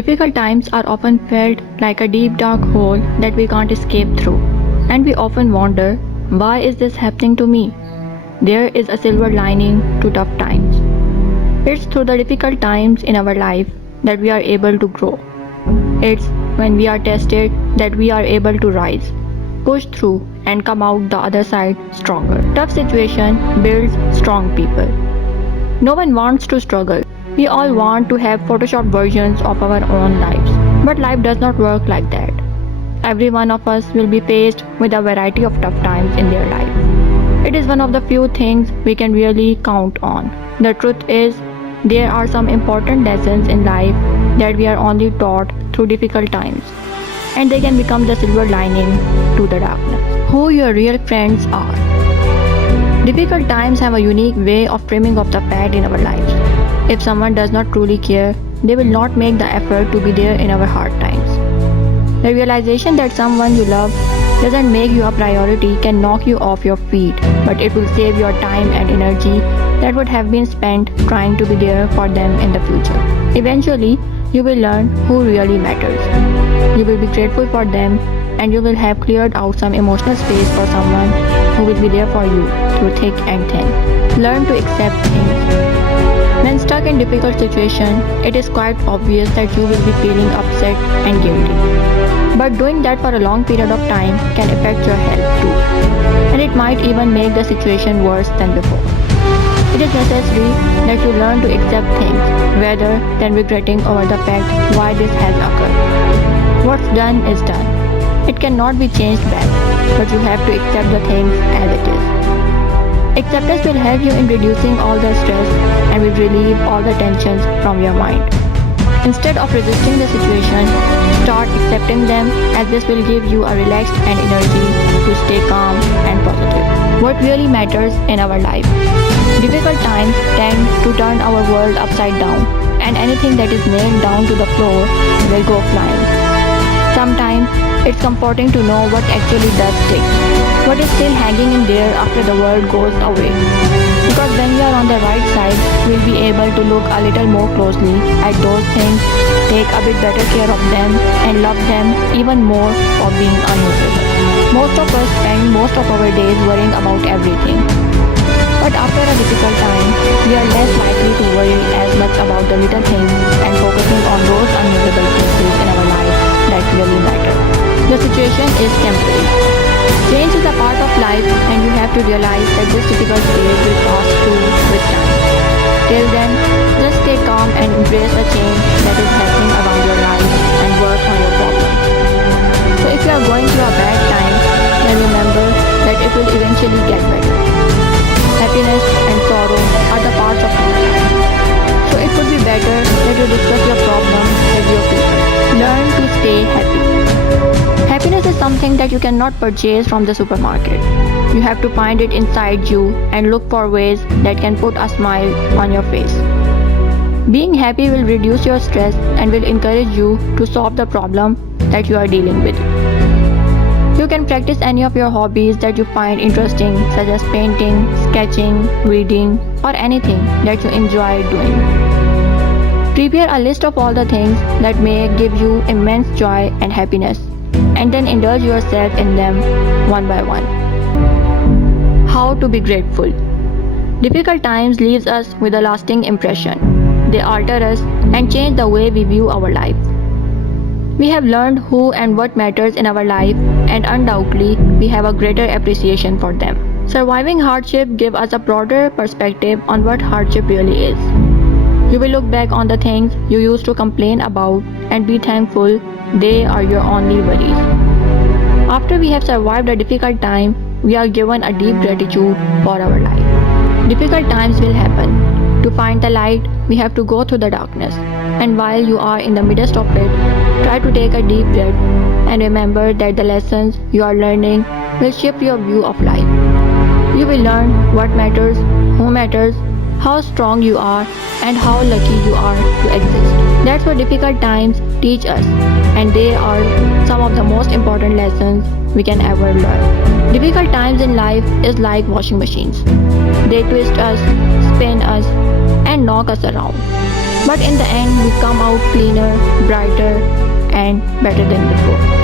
Difficult times are often felt like a deep dark hole that we can't escape through. And we often wonder, why is this happening to me? There is a silver lining to tough times. It's through the difficult times in our life that we are able to grow. It's when we are tested that we are able to rise, push through, and come out the other side stronger. Tough situation builds strong people. No one wants to struggle. We all want to have photoshopped versions of our own lives. But life does not work like that. Every one of us will be faced with a variety of tough times in their life. It is one of the few things we can really count on. The truth is, there are some important lessons in life that we are only taught through difficult times, and they can become the silver lining to the darkness. Who your real friends are. Difficult times have a unique way of trimming off the fat in our lives. If someone does not truly care, they will not make the effort to be there in our hard times. The realization that someone you love doesn't make you a priority can knock you off your feet, but it will save your time and energy that would have been spent trying to be there for them in the future. Eventually, you will learn who really matters. You will be grateful for them, and you will have cleared out some emotional space for someone who will be there for you through thick and thin. Learn to accept things. When stuck in difficult situation, it is quite obvious that you will be feeling upset and guilty. But doing that for a long period of time can affect your health too. And it might even make the situation worse than before. It is necessary that you learn to accept things rather than regretting over the fact why this has occurred. What's done is done. It cannot be changed back, but you have to accept the things as it is. Acceptance will help you in reducing all the stress and will relieve all the tensions from your mind. Instead of resisting the situation, start accepting them, as this will give you a relaxed and energy to stay calm and positive. What really matters in our life. Difficult times tend to turn our world upside down, and anything that is nailed down to the floor will go flying. Sometimes it's comforting to know what actually does stick, what is still hanging in there after the world goes away. Because when we are on the right side, we'll be able to look a little more closely at those things, take a bit better care of them, and love them even more for being unusable. Most of us spend most of our days worrying about everything. But after a difficult time, we are less likely to worry as much about the little things and focusing on those unusable places in our life that really matter. The situation is temporary. Change is a part of life, and you have to realize that this difficult phase will pass through with time. Till then, just stay calm and embrace the change that is happening around your life and work on your problems. So if you are going through a bad time, then remember that it will eventually get better. Happiness and sorrow are the parts of life. So it would be better that you discuss your problems with your people. Learn to stay happy. Happiness is something that you cannot purchase from the supermarket. You have to find it inside you and look for ways that can put a smile on your face. Being happy will reduce your stress and will encourage you to solve the problem that you are dealing with. You can practice any of your hobbies that you find interesting, such as painting, sketching, reading, or anything that you enjoy doing. Prepare a list of all the things that may give you immense joy and happiness, and then indulge yourself in them one by one. How to be grateful. Difficult times leaves us with a lasting impression. They alter us and change the way we view our life. We have learned who and what matters in our life, and undoubtedly we have a greater appreciation for them. Surviving hardship gives us a broader perspective on what hardship really is. You will look back on the things you used to complain about and be thankful they are your only worries. After we have survived a difficult time, we are given a deep gratitude for our life. Difficult times will happen. To find the light, we have to go through the darkness. And while you are in the midst of it, try to take a deep breath and remember that the lessons you are learning will shape your view of life. You will learn what matters, who matters, how strong you are, and how lucky you are to exist. That's what difficult times teach us, and they are some of the most important lessons we can ever learn. Difficult times in life is like washing machines. They twist us, spin us, and knock us around. But in the end, we come out cleaner, brighter, and better than before.